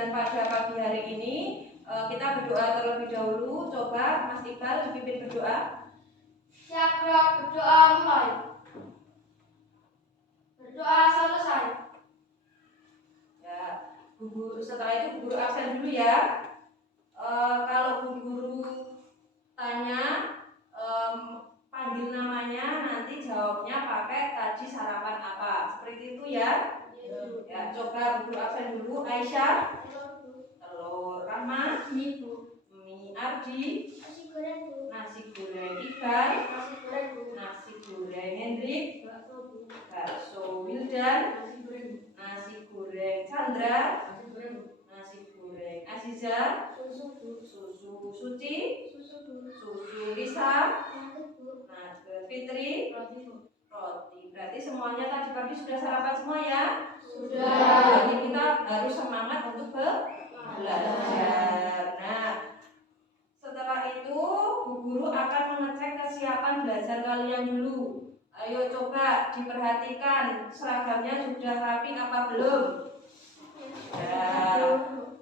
pembelajaran pada pagi hari ini. Kita berdoa terlebih dahulu. Coba Mas Iqbal dipimpin berdoa. Siap Dok, berdoa mulai. Berdoa selesai. Ya, Bu Guru, setelah itu Bu Guru absen dulu ya. Kalau Bu Guru tanya panggil namanya, nanti jawabnya pakai tadi sarapan apa. Seperti itu ya. Ya, coba Bu Guru absen dulu. Aisyah, telur. Rahma, Ini Bu. mie. Ardi, Nasi goreng Bu. nasi goreng. Ikan, Nasi goreng Bu. nasi goreng. Hendrik, Bakso Bu. bakso. Wildan, Nasi goreng Bu. nasi goreng. Chandra, Nasi goreng Bu. nasi goreng. Aziza, Susu Bu. susu. Suci, Susu Bu. susu. Risa, Nugget Bu. nugget. Fitri, Roti Bu. roti. Berarti semuanya tadi pagi sudah sarapan semua ya? Sudah. Jadi kita harus semangat untuk belajar. Nah, setelah itu Bu Guru akan mengecek kesiapan belajar kalian dulu. Ayo coba diperhatikan seragamnya sudah rapi apa belum? Ya,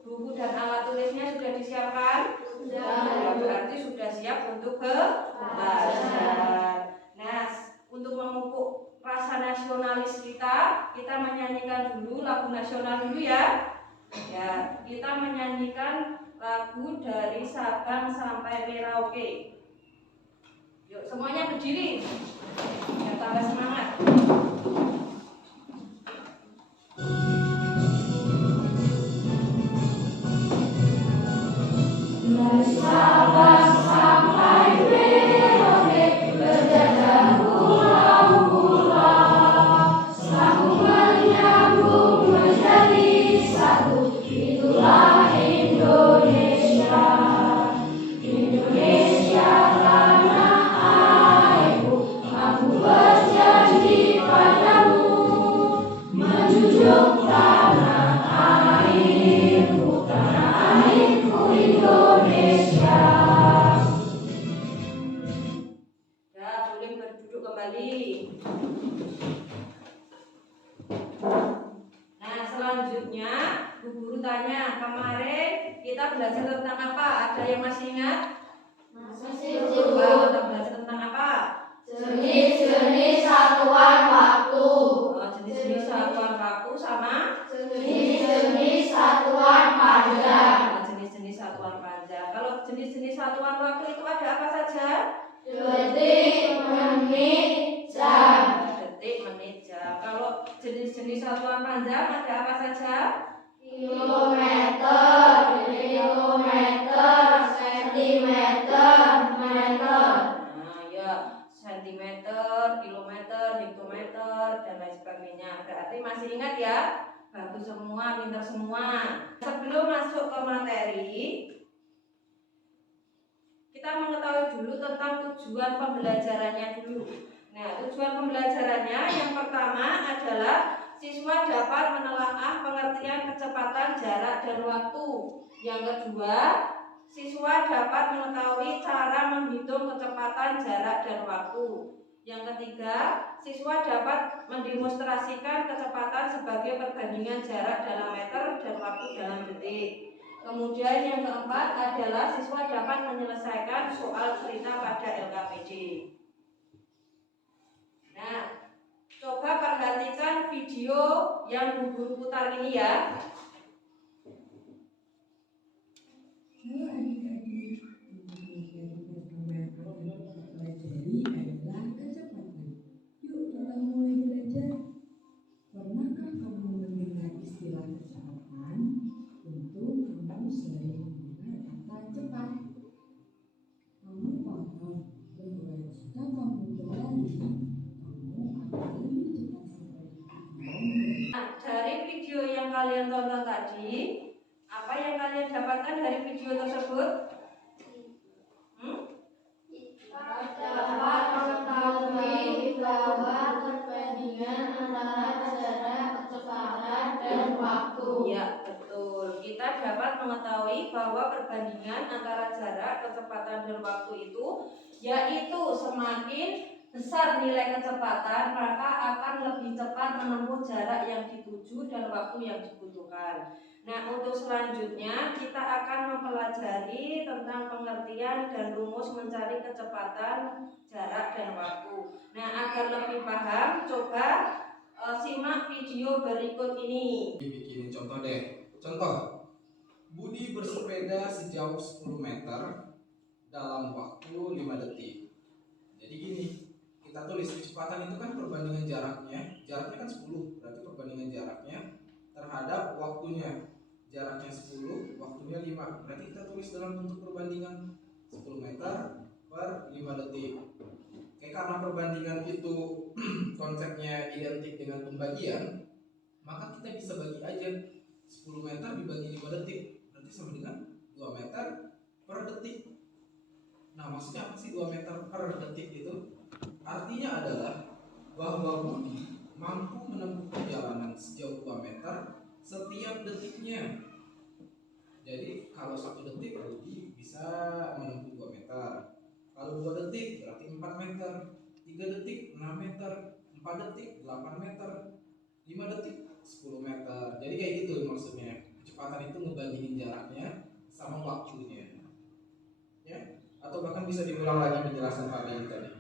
buku dan alat tulisnya sudah disiapkan? Sudah. Berarti sudah siap untuk belajar. Nah, untuk memupuk rasa nasionalis kita menyanyikan dulu lagu nasional dulu ya. Ya, kita menyanyikan lagu dari Sabang sampai Merauke. Yuk semuanya berdiri. Biar tambah semangat. Dari Sabang sampai Merauke berjalan pulau-pulau, sambung menyambung menjadi satu. Itulah Indonesia. Indonesia tanah airku, aku berjanji padamu menjunjung tanah airku, tanah airku Indonesia. Ya, boleh berduduk kembali. Nah, selanjutnya Bu Guru tanya, kemarin kita belajar tentang apa? Ada yang masih ingat? Masih Coba kita belajar tentang apa? jenis-jenis satuan waktu. Jenis-jenis satuan waktu sama Jenis-jenis satuan panjang. jenis-jenis satuan panjang. Kalau jenis-jenis satuan waktu itu ada apa saja? Detik, menit, jam. Detik, menit, jam. Kalau jenis-jenis satuan panjang ada apa saja? Kilometer, sentimeter, meter. Nah, ya, sentimeter, kilometer, hektometer, dan lain sebagainya. Berarti masih ingat ya? Bagus semua, pintar semua. Sebelum masuk ke materi, kita mengetahui dulu tentang tujuan pembelajarannya dulu. Nah, tujuan pembelajarannya yang pertama adalah siswa dapat menelaah pengertian kecepatan, jarak, dan waktu. Yang kedua, siswa dapat mengetahui cara menghitung kecepatan, jarak, dan waktu. Yang ketiga, siswa dapat mendemonstrasikan kecepatan sebagai perbandingan jarak dalam meter dan waktu dalam detik. Kemudian yang keempat adalah siswa dapat menyelesaikan soal cerita pada LKPD. Nah, coba perhatikan video yang Bu Guru putar ini ya. Halo adik-adik, materi pertama yang akan kita pelajari adalah kecepatan. Yuk kita mulai belajar. Pernahkah kamu mendengar istilah kecepatan? Tentu kamu sering mendengar kata cepat. Kamu paham bahwa jika kamu berlari, kamu akan lebih cepat sampai tujuan. Nah, dari video yang kalian tonton tadi, apa yang kalian dapatkan dari video tersebut? Dapat mengetahui bahwa perbandingan antara jarak, kecepatan, dan waktu. Iya, betul. Kita dapat mengetahui bahwa perbandingan antara jarak, kecepatan, dan waktu itu yaitu semakin besar nilai kecepatan, maka akan lebih cepat menempuh jarak yang dituju dan waktu yang dibutuhkan. Nah, untuk selanjutnya kita akan mempelajari tentang pengertian dan rumus mencari kecepatan, jarak, dan waktu. Nah, agar lebih paham, coba simak video berikut ini. Bikinin contoh deh. Contoh, Budi bersepeda sejauh 10 meter dalam waktu 5 detik. Jadi gini, kita tulis kecepatan itu kan perbandingan jaraknya kan 10, berarti perbandingan jaraknya terhadap waktunya. Jaraknya 10, waktunya 5. Berarti kita tulis dalam bentuk perbandingan 10 meter per 5 detik. Oke, karena perbandingan itu konsepnya identik dengan pembagian, maka kita bisa bagi aja 10 meter dibagi 5 detik, berarti sama dengan 2 meter per detik. Nah, maksudnya apa sih 2 meter per detik itu? Artinya adalah bahwa Budi mampu menempuh perjalanan sejauh 2 meter setiap detiknya. Jadi kalau 1 detik Budi bisa menempuh 2 meter. Kalau 2 detik berarti 4 meter, 3 detik 6 meter, 4 detik 8 meter, 5 detik 10 meter. Jadi kayak gitu maksudnya. Kecepatan itu ngebandingin jaraknya sama waktunya. Ya? Atau bahkan bisa diulang lagi penjelasan Pak Beni tadi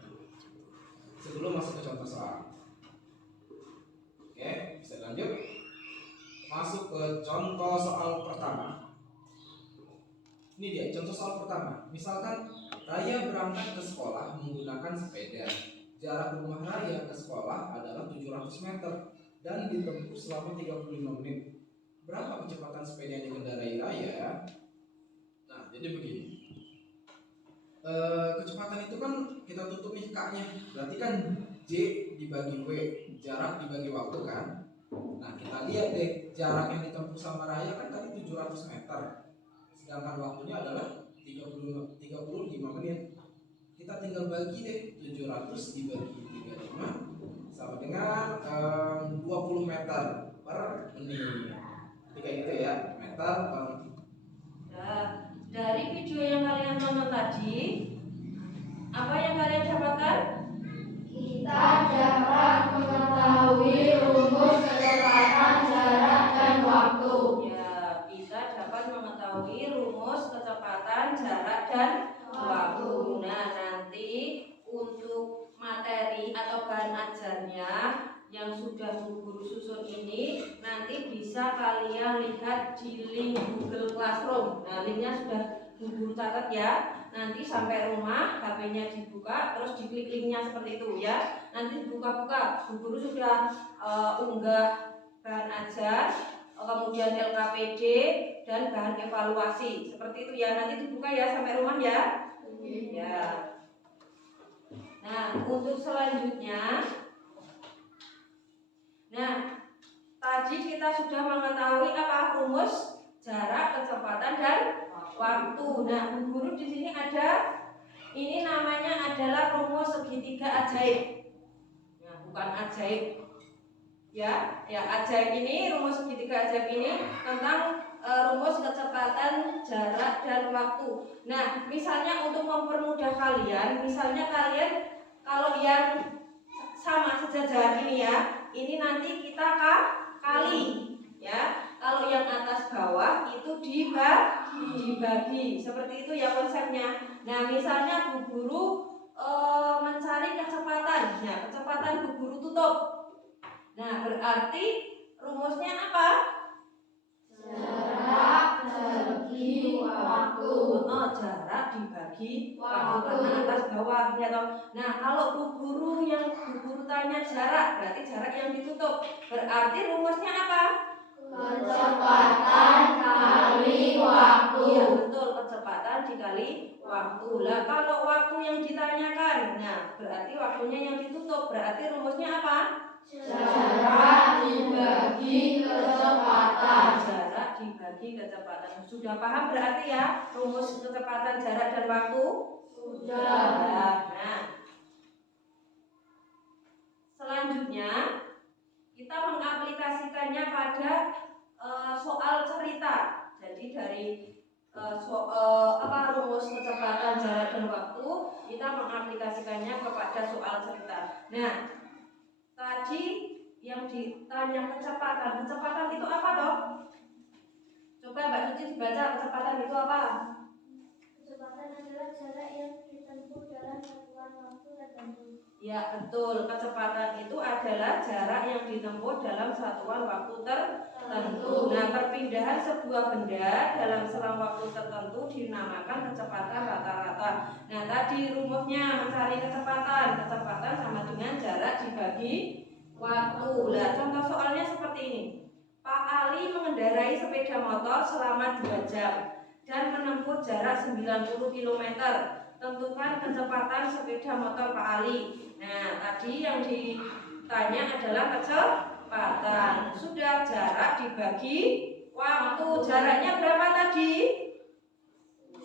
sebelum masuk ke contoh soal. Oke, bisa lanjut. Masuk ke contoh soal pertama. Ini dia contoh soal pertama. Misalkan Raya berangkat ke sekolah menggunakan sepeda. Jarak rumah Raya ke sekolah adalah 700 meter dan ditempuh selama 35 menit. Berapa kecepatan sepeda yang dikendarai Raya? Nah, jadi begini. Kecepatan itu kan kita tutup nih K-nya. Berarti kan J dibagi W, jarak dibagi waktu kan. Nah, kita lihat deh, jarak yang ditempuh sama Raya kan tadi 700 meter. Sedangkan waktunya adalah 35 menit. Kita tinggal bagi deh, 700 dibagi 35 sama dengan 20 meter per menit. Jadi kayak gitu ya, meter per menit. Nah, dari video yang kalian tonton tadi, apa yang kalian dapatkan? Kita dapat mengetahui rumus kecepatan, jarak, dan waktu. Ya, kita dapat mengetahui rumus kecepatan, jarak, dan waktu. Nah, nanti untuk materi atau bahan ajarnya yang sudah Bu Guru susun ini nanti bisa kalian lihat di link Google Classroom. Nah, linknya sudah Bu Guru catat ya. Nanti sampai rumah HP-nya dibuka, terus diklik linknya seperti itu ya. Nanti buka-buka, Bu Guru sudah unggah bahan ajar, kemudian LKPD dan bahan evaluasi seperti itu ya. Nanti dibuka ya sampai rumah ya. Ya. Nah, untuk selanjutnya, nah tadi kita sudah mengetahui apa rumus jarak, kecepatan, dan waktu. Nah, Bu Guru di sini ada, ini namanya adalah rumus segitiga ajaib. Nah, bukan ajaib. Ya, ajaib ini, rumus segitiga ajaib ini tentang rumus kecepatan, jarak, dan waktu. Nah, misalnya untuk mempermudah kalian, misalnya kalian kalau yang sama sejajar ini ya, ini nanti kita kali ya. Kalau yang atas bawah itu dibagi. Seperti itu ya konsepnya. Nah, misalnya Bu Guru mencari kecepatan. Nah, kecepatan Bu Guru tutup. Nah, berarti rumusnya apa? Jarak dibagi waktu. Jarak dibagi waktu karena atas bawah ya toh. Nah, kalau Bu Guru yang Bu Guru tanya jarak, berarti jarak yang ditutup. Berarti rumusnya apa? Kecepatan kali waktu. Iya, betul, kecepatan dikali waktu. Lah, kalau waktu yang ditanyakan, nah berarti waktunya yang ditutup. Berarti rumusnya apa? Jarak dibagi kecepatan. Jarak dibagi kecepatan. Sudah paham berarti ya rumus kecepatan, jarak, dan waktu? Sudah. Nah, selanjutnya kita mengaplikasikannya pada soal cerita. Jadi dari rumus kecepatan, jarak, dan waktu kita mengaplikasikannya kepada soal cerita. Nah, tadi yang ditanya kecepatan itu apa toh? Coba Mbak Suci baca, kecepatan itu apa? Kecepatan adalah jarak yang ditempuh dalam satuan waktu tertentu. Ya betul, kecepatan itu adalah jarak yang ditempuh dalam satuan waktu tertentu. Nah, perpindahan sebuah benda dalam selang waktu tertentu dinamakan kecepatan rata-rata. Nah, tadi rumusnya mencari kecepatan sama dengan jarak dibagi waktu. Nah, contoh soalnya seperti ini. Pak Ali mengendarai sepeda motor selama 2 jam dan menempuh jarak 90 km. Tentukan kecepatan sepeda motor Pak Ali. Nah, tadi yang ditanya adalah kecepatan. Sudah, jarak dibagi waktu. Jaraknya berapa tadi?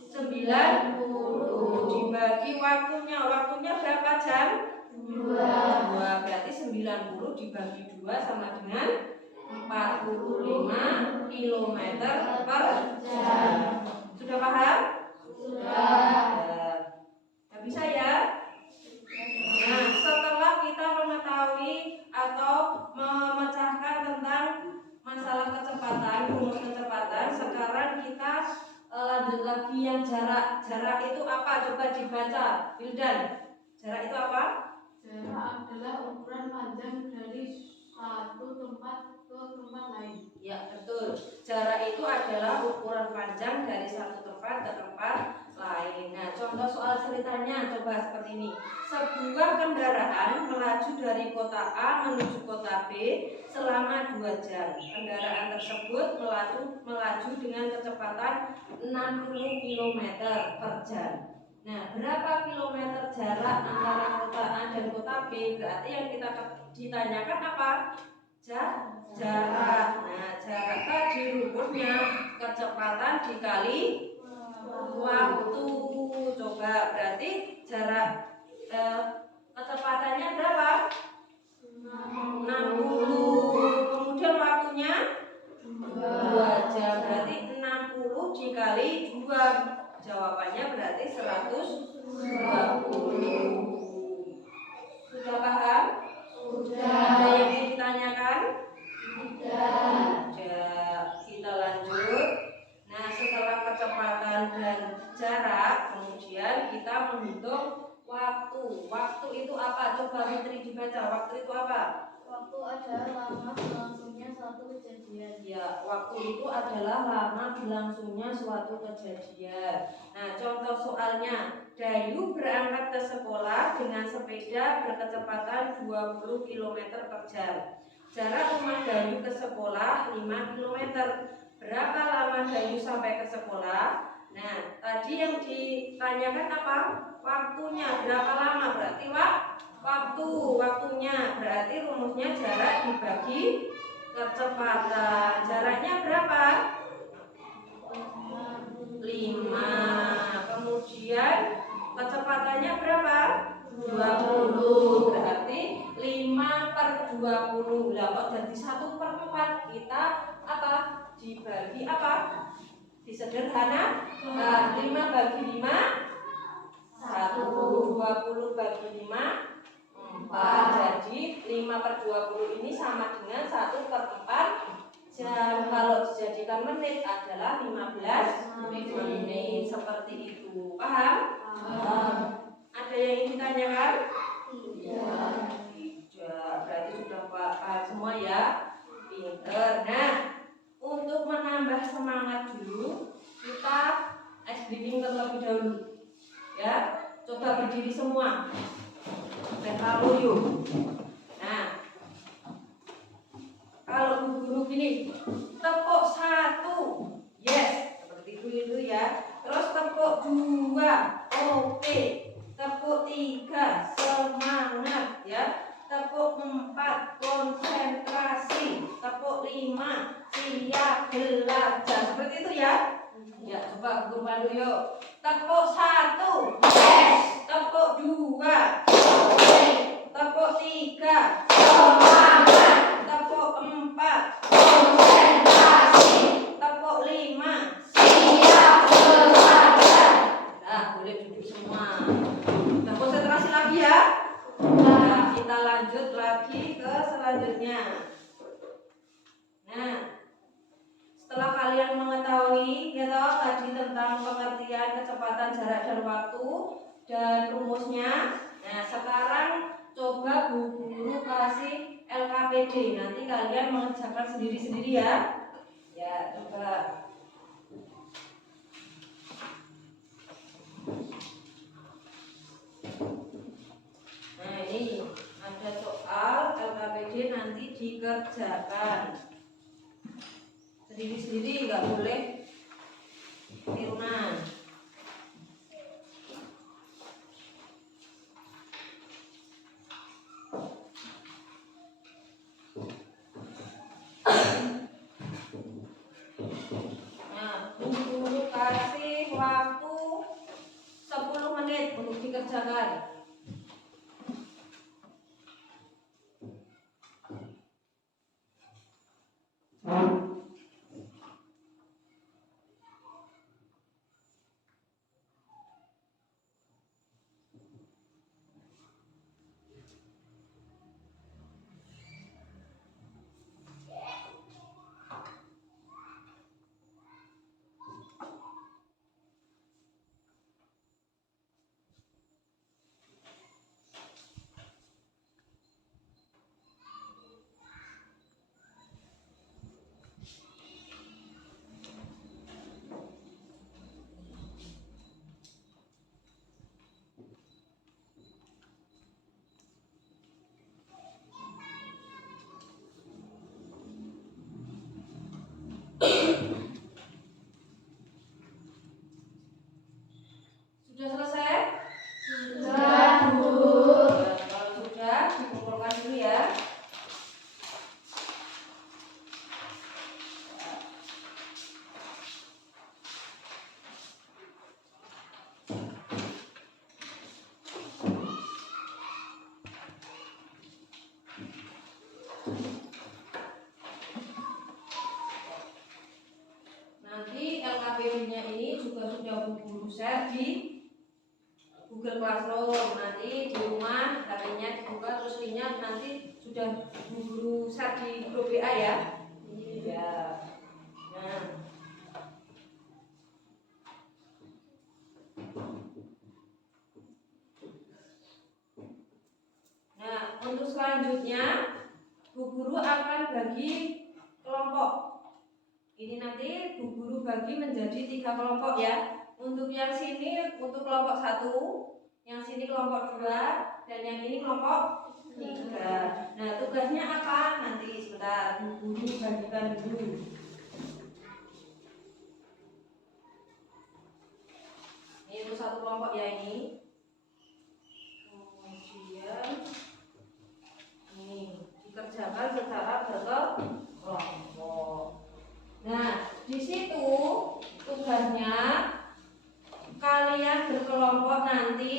90 dibagi waktunya. Waktunya berapa jam? 2. Berarti 90 dibagi 2 sama dengan 45 km per jam. Sudah paham? Sudah. Bisa ya? Nah, setelah kita mengetahui atau memecahkan tentang masalah kecepatan, rumus kecepatan, sekarang kita lanjut lagi yang jarak. Jarak itu apa? Coba dibaca, Wildan. Jarak itu apa? Jarak adalah ukuran panjang dari satu tempat ke tempat lain. Ya, betul. Jarak itu adalah ukuran panjang dari satu tempat ke tempat lain. Nah, contoh soal ceritanya coba seperti ini. Sebuah kendaraan melaju dari kota A menuju kota B selama 2 jam. Kendaraan tersebut melaju dengan kecepatan 60 km per jam. Nah, berapa kilometer jarak antara kota A dan kota B? Berarti yang kita ditanyakan apa? Jarak. Nah, jarak tadi rumusnya kecepatan dikali waktu. Coba berarti jarak kecepatannya berapa? 60. Kemudian waktunya 2 jam. Berarti 60 dikali 2. Jawabannya berarti 120. Sudah paham? Sudah. Ada yang ingin ditanyakan? Sudah. Kita lanjut. Nah, setelah kecepatan dan jarak, kemudian kita menghitung waktu. Waktu itu apa? Coba Fitri dibaca. Waktu itu apa? Waktu adalah lama berlangsungnya suatu kejadian. Ya, waktu itu adalah lama berlangsungnya suatu kejadian. Nah, contoh soalnya, Dayu berangkat ke sekolah dengan sepeda berkecepatan 20 km per jam. Jarak rumah Dayu ke sekolah 5 km. Berapa lama Dayu sampai ke sekolah? Nah, tadi yang ditanyakan apa? Waktunya. Berapa lama? Berarti waktunya. Berarti rumusnya jarak dibagi kecepatan. Jaraknya berapa? 5. Kemudian kecepatannya berapa? 20. Berarti 5/20. Lah kok jadi 1/4? Kita apa? Dibagi apa? Disederhana. 5 bagi 5 1. 20 bagi 5 4. Jadi 5/20 ini sama dengan 1/4 jam. Kalau dijadikan menit adalah 15 menit. Seperti itu. Paham? Ada yang ingin ditanyakan? Tidak. Berarti sudah paham semua ya. Pinter. Nah, untuk menambah semangat dulu, kita ice breathing terlebih dahulu. Ya, coba berdiri semua. Lalu yuk. Nah, kalau guru gini, tepuk 1, yes, seperti itu ya. Terus tepuk 2, oke. Tepuk 3, semangat ya. Tepuk 4, konsentrasi. Tepuk 5, siap belajar. Seperti itu ya. Ya, coba guru pandu yuk. Tepuk 1, yes. Tepuk 2, oke. Tepuk 3, semangat. Tepuk 4, konsentrasi. Tepuk 5, siap belajar. Nah, boleh duduk semua. kalian mengetahui ya toh tadi tentang pengertian kecepatan jarak dan waktu dan rumusnya. Nah, sekarang coba Bu Guru kasih LKPD. Nanti kalian mengerjakan sendiri-sendiri ya. Ya, coba. Nah, ini ada soal LKPD nanti dikerjakan sendiri-sendiri, nggak boleh tiruan. Nah, Bu Guru kasih waktu 10 menit untuk dikerjakan. Sudah selesai? Sudah, Bu. Ya, kalau sudah dikumpulkan dulu ya. Nanti LKPD-nya ini juga sudah Bu Guru share di Google Classroom. Nanti di rumah HP-nya dibuka, terus linknya nanti sudah Bu Guru share di grup WA ya. Ya. Nah, untuk selanjutnya Bu Guru akan bagi kelompok. Ini nanti Bu Guru bagi menjadi 3 kelompok ya. Untuk yang sini untuk kelompok 1, yang sini kelompok 2, dan yang ini kelompok 3. Nah, tugasnya apa? Nanti sebentar Bu Guru bagikan dulu. Ini untuk 1 kelompok ya ini. Kemudian ini dikerjakan secara berkelompok. Nah, di situ tugasnya kalian berkelompok nanti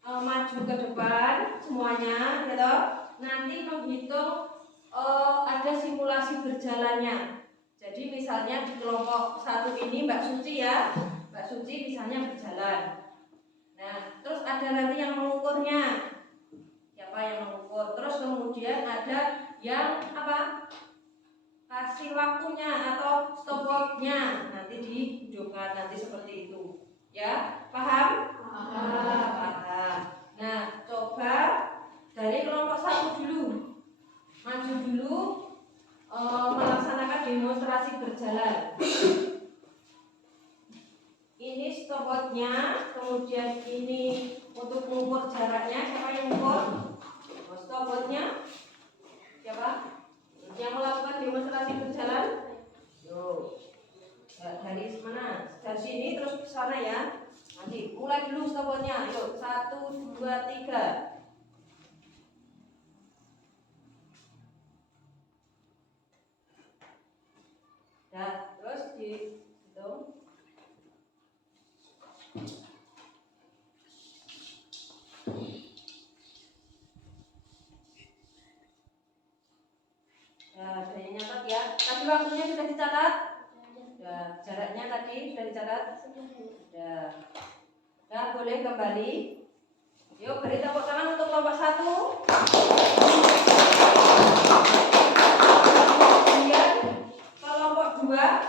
maju ke depan semuanya, gitu. Nanti menghitung ada simulasi berjalannya. Jadi misalnya di kelompok 1 ini Mbak Suci ya, Mbak Suci misalnya berjalan. Nah, terus ada nanti yang mengukurnya. Siapa yang mengukur? Terus kemudian ada yang apa? Kasih waktunya atau stopwatch-nya nanti dihidupkan nanti seperti itu. Ya, paham? Paham. Nah, coba dari kelompok 1 dulu. Maju dulu melaksanakan demonstrasi berjalan. Ini stopwatch-nya, kemudian ini untuk mengukur jaraknya. Siapa yang mengukur? Stopwatch-nya siapa? Yang melakukan demonstrasi berjalan? Yo. Ya, dari mana? Dari sini terus ke sana ya. Nanti mulai dulu stopwatch-nya. Yuk, 1, 2, 3. Nah, terus dihitung. Nah, ada yang nyatat ya. Tadi waktunya sudah dicatat? Sudah. Jaraknya tadi sudah dicatat? Sudah. Nah, boleh kembali. Yuk, beri tepuk tangan untuk kelompok 1. Kemudian kelompok 2.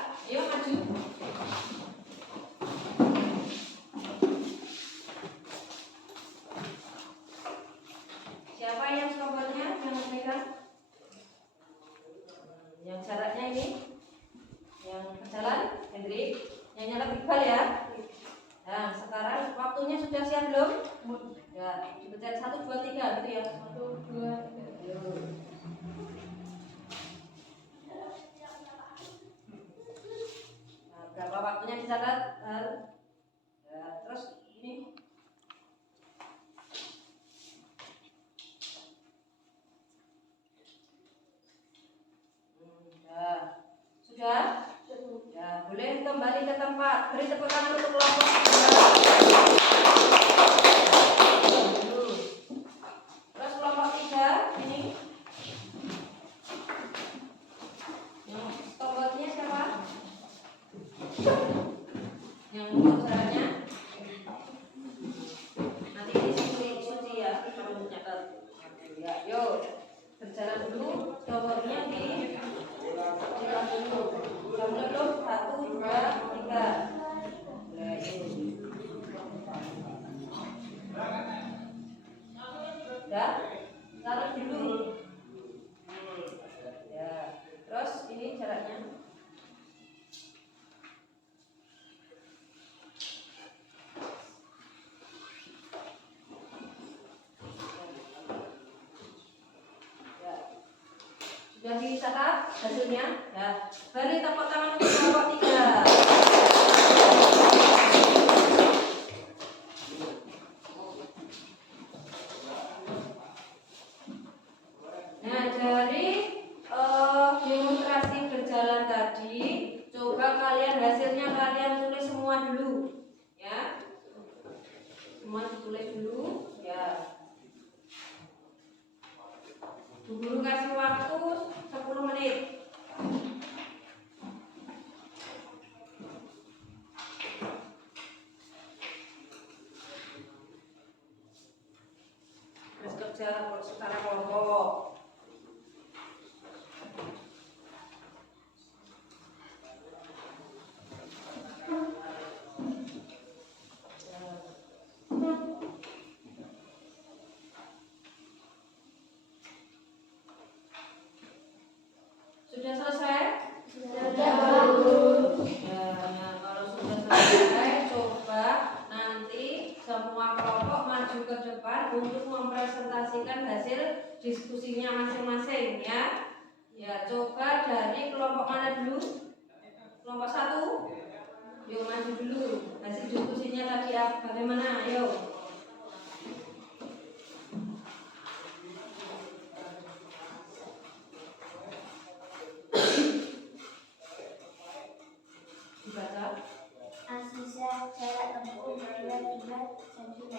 ini yang berjalan, Hendrik. Yang nyala Iqbal ya. Nah, sekarang waktunya sudah siap belum? Ya, dipencet 1, 2, 3 gitu ya. 1, 2, 3. Nah, berapa waktunya dicatat? Ya, terus ini. Ya. Sudah? Ya, boleh kembali ke tempat. Beri tepuk tangan untuk kelompok 2. Terus kelompok 3 ini. Yang tombolnya siapa? Yang untuk jalannya? Nanti di suci ya, kamu nyatet. Ya, yuk berjalan dulu. Tombolnya di dulu. Sudah mulai belum? 1, 2, 3. Sudah? Taruh dulu. Ya. Terus ini jaraknya. Ya. Sudah dicatat hasilnya? Ya. Beri tepuk tangan untuk kelompok 3. Nah, dari demonstrasi berjalan tadi, coba kalian hasilnya kalian tulis semua dulu, ya. Semua ditulis dulu, ya. Bu Guru kasih waktu 10 menit. Terus kerja secara kelompok. Sudah selesai? Sudah. Nah, kalau sudah selesai, coba nanti semua kelompok maju ke depan untuk mempresentasikan hasil diskusinya masing-masing ya. Ya, coba dari kelompok mana dulu? Kelompok 1. Yuk maju dulu. Hasil diskusinya tadi bagaimana? Ayo. Dibaca. Aziza jarak tempuh 22 cm,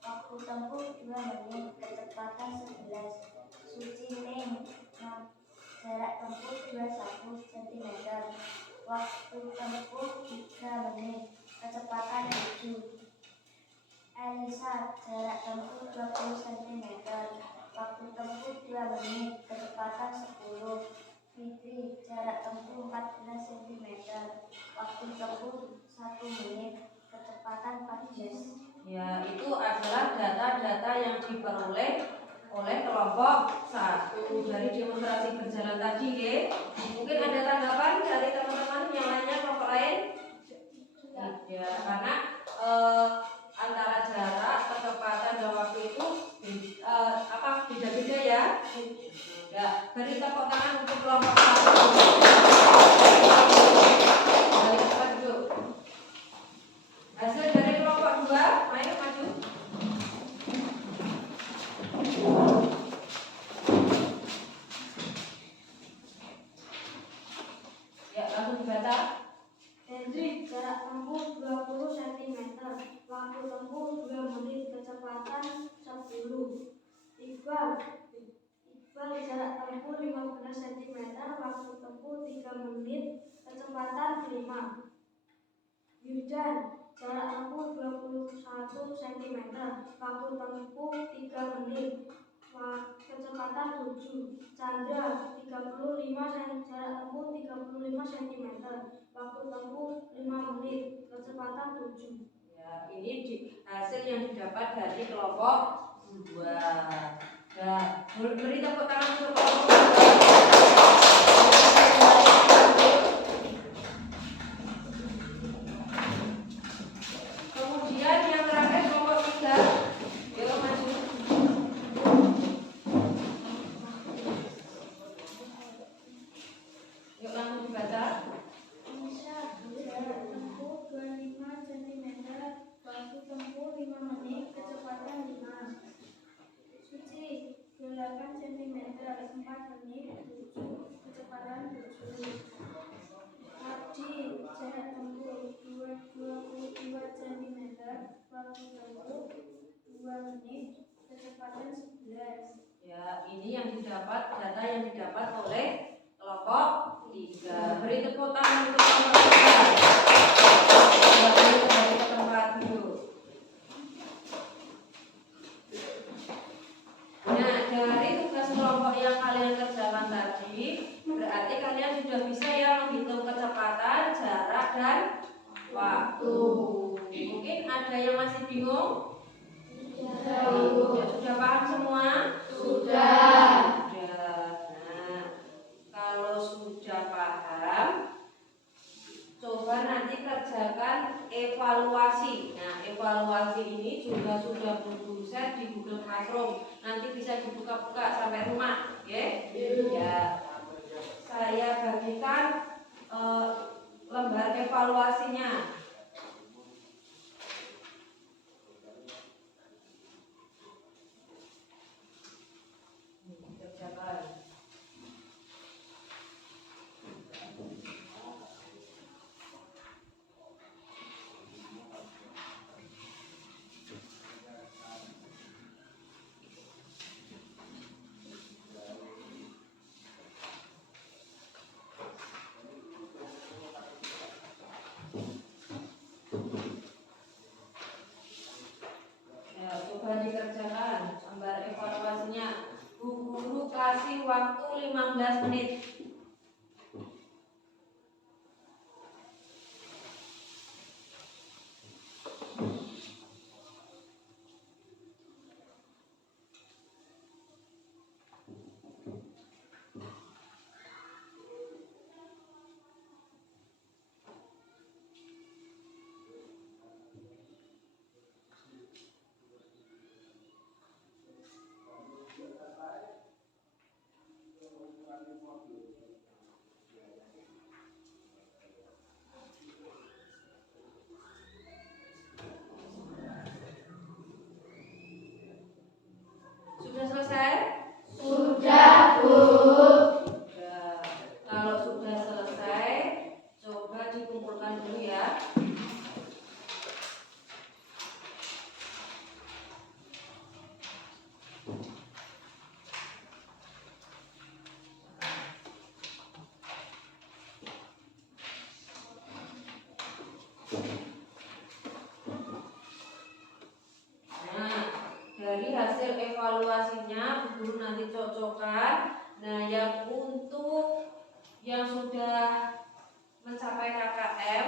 waktu tempuh 2 menit, kecepatan 11. Suci Ning jarak tempuh 21 cm, waktu tempuh 3 menit, kecepatan 7. Elisa jarak tempuh 20 cm, waktu tempuh 2 menit, kecepatan 10. Fitri jarak tempuh 14 cm, waktu tempuh 1 menit, kecepatan 14. Ya, itu adalah data-data yang diperoleh oleh kelompok 1 dari demonstrasi berjalan tadi, ya. Mungkin ada tanggapan dari teman-teman yang lainnya, kelompok lain? Ya, karena antara jarak, kecepatan dan waktu itu beda-beda ya. Ya, beri tepuk tangan untuk kelompok 1. Balik cepat dulu. Hasil dari kelompok 2, ayo maju. Ya, langsung dibaca. Hendrik jarak tempuh 20 cm, waktu tempuh 2 menit, kecepatan 10. Iqbal jarak tempuh 15 cm, waktu tempuh 3 menit, kecepatan 5. Yudan jarak tempuh 21 cm, waktu tempuh 3 menit, kecepatan 7. Chandra 35 jarak tempuh 35 cm, waktu tempuh 5 menit, kecepatan 7. Ya, ini hasil yang didapat dari kelompok 2. Ya, beri tepuk tangan untuk kelompok 2. 8 cm, 4 menit, 7, kecepatan 7. Tadi jarak tempuh 22 cm, waktu tempuh 2 menit, kecepatan 11. Ya, ini yang didapat, data yang didapat oleh kelompok 3. Beri tepuk tangan untuk kelompok 3. Kembali ke tempat duduk. Nah, dari tugas kelompok yang kalian kerjakan tadi, berarti kalian sudah bisa ya menghitung kecepatan, jarak, dan waktu. Mungkin ada yang masih bingung? Sudah paham semua? Sudah. Nah, kalau sudah paham, coba nanti kerjakan evaluasi. Nah, evaluasi ini juga sudah bertuliskan di Google Classroom. Nanti bisa dibuka-buka sampai rumah, oke? Ya. Saya bagikan lembar evaluasinya. Kerjakan. Ya, coba dikerjakan lembar evaluasinya. Bu Guru kasih waktu 15 menit. Sudah selesai? Sudah, Bu. Sudah. Kalau sudah selesai, coba dikumpulkan dulu ya. Nah, dari hasil evaluasinya, Bu Guru nanti cocokkan. Nah, yang untuk yang sudah mencapai KKM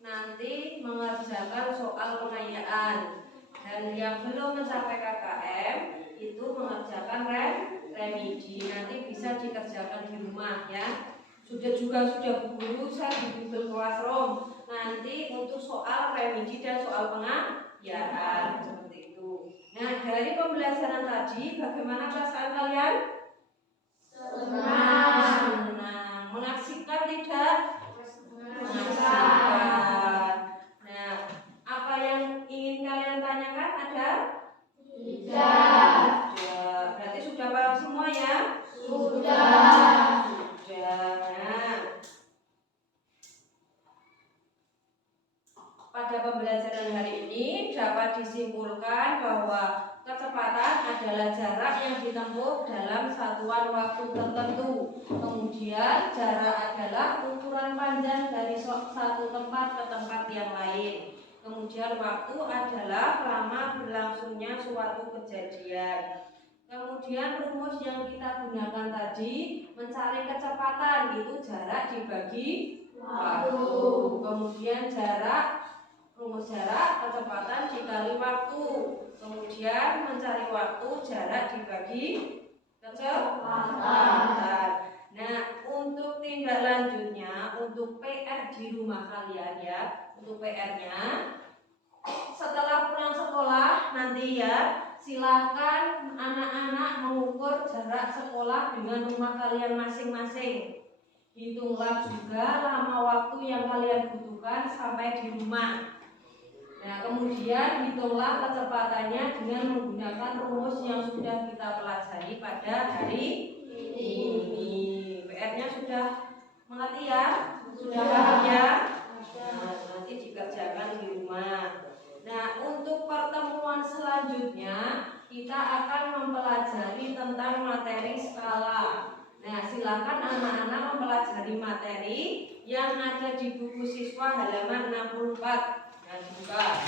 nanti mengerjakan soal pengayaan, dan yang belum mencapai KKM itu mengerjakan remedi. Nanti bisa dikerjakan di rumah ya. Sudah Bu Guru saya di Google Classroom. Nanti untuk soal remedi dan soal pengayaan seperti itu. Nah, dari pembelajaran tadi bagaimana perasaan kalian? Senang. Mengasihkan tidak? Mengasihkan. Nah, apa yang ingin kalian tanyakan ada? Tidak. Berarti sudah paham semua ya? Sudah. Nah, pada pembelajaran hari ini dapat disimpulkan bahwa kecepatan adalah jarak yang ditempuh dalam satuan waktu tertentu. Kemudian jarak adalah ukuran panjang dari satu tempat ke tempat yang lain. Kemudian waktu adalah lama berlangsungnya suatu kejadian. Kemudian rumus yang kita gunakan tadi, mencari kecepatan itu jarak dibagi waktu. Kemudian rumus jarak kecepatan dikali waktu. Kemudian mencari waktu jarak dibagi kecepatan. Nah, untuk tindak lanjutnya, untuk PR di rumah kalian ya, untuk PR-nya setelah pulang sekolah nanti ya, silahkan anak-anak mengukur jarak sekolah dengan rumah kalian masing-masing. Hitunglah juga lama waktu yang kalian butuhkan sampai di rumah. Nah, kemudian hitunglah kecepatannya dengan menggunakan rumus yang sudah kita pelajari pada hari ini. PR-nya sudah mengerti ya? Sudah paham ya? Nah, nanti dikerjakan di rumah. Nah, untuk pertemuan selanjutnya kita akan mempelajari tentang materi skala. Nah, silakan anak-anak mempelajari materi yang ada di buku siswa halaman 64. Nah, juga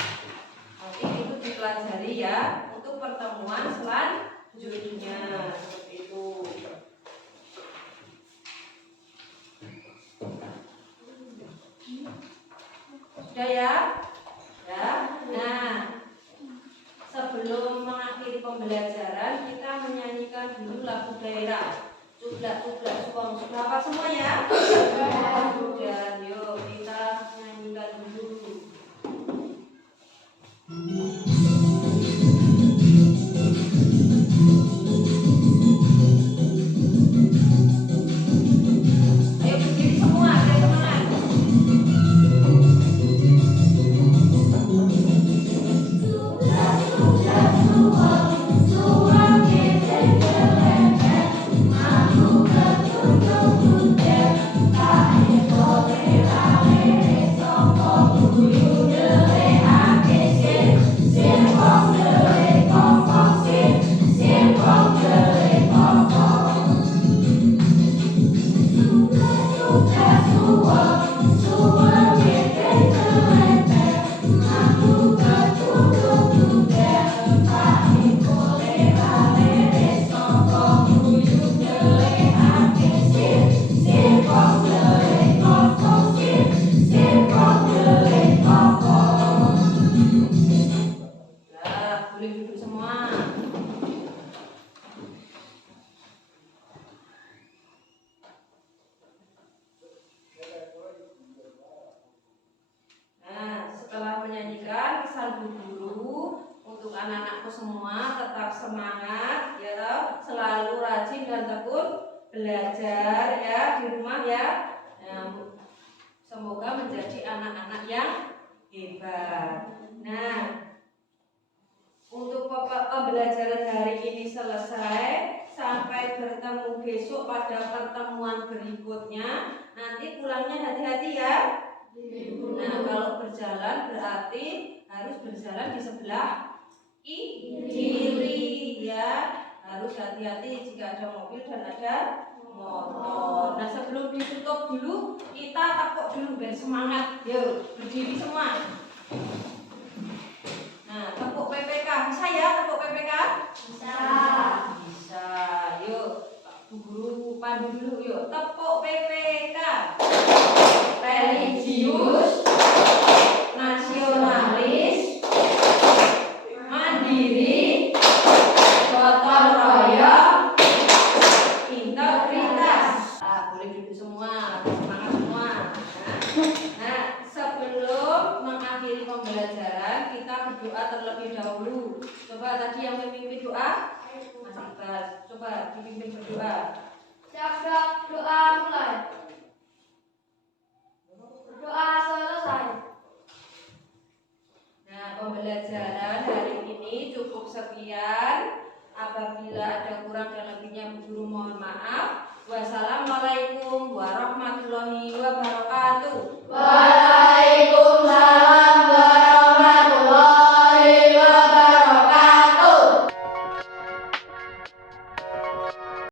nanti itu dipelajari ya untuk pertemuan selanjutnya. Seperti itu. Sudah ya? Ya. Nah, sebelum mengakhiri pembelajaran kita menyanyikan dulu lagu daerah. Cublak-cublak suang. Sudah apa semua ya? Sudah. Yuk kita nyanyikan dulu. Ayo berdiri semua, ada semangat. Nah, boleh duduk semua. Nah, setelah menyanyikan pesan guru untuk anak-anakku semua tetap semangat ya toh, selalu rajin dan tekun belajar ya di rumah ya. Nah, semoga menjadi anak-anak yang hebat. Nah, untuk pembelajaran hari ini selesai. Sampai bertemu besok pada pertemuan berikutnya. Nanti pulangnya hati-hati ya. Nah, kalau berjalan berarti harus berjalan di sebelah kiri ya. Harus hati-hati jika ada mobil dan ada motor. Nah, sebelum ditutup dulu kita tepuk dulu biar semangat. Yuk, berdiri semua. Nah, tepuk PPK. Bisa ya tepuk PPK? Bisa. Bisa. Yuk, Bu Guru pandu dulu yuk. Tepuk PPK. Religius, nasionalis, mandiri, gotong royong, integritas. Boleh duduk semua, semangat semua. Nah, sebelum mengakhiri pembelajaran kita berdoa terlebih dahulu. Coba tadi yang memimpin doa, Mas Iqbal. Coba dipimpin berdoa. Siap-siap doa mulai. Doa selesai. Nah, pembelajaran hari ini cukup sekian. Apabila ada kurang dan lebihnya Bu Guru mohon maaf.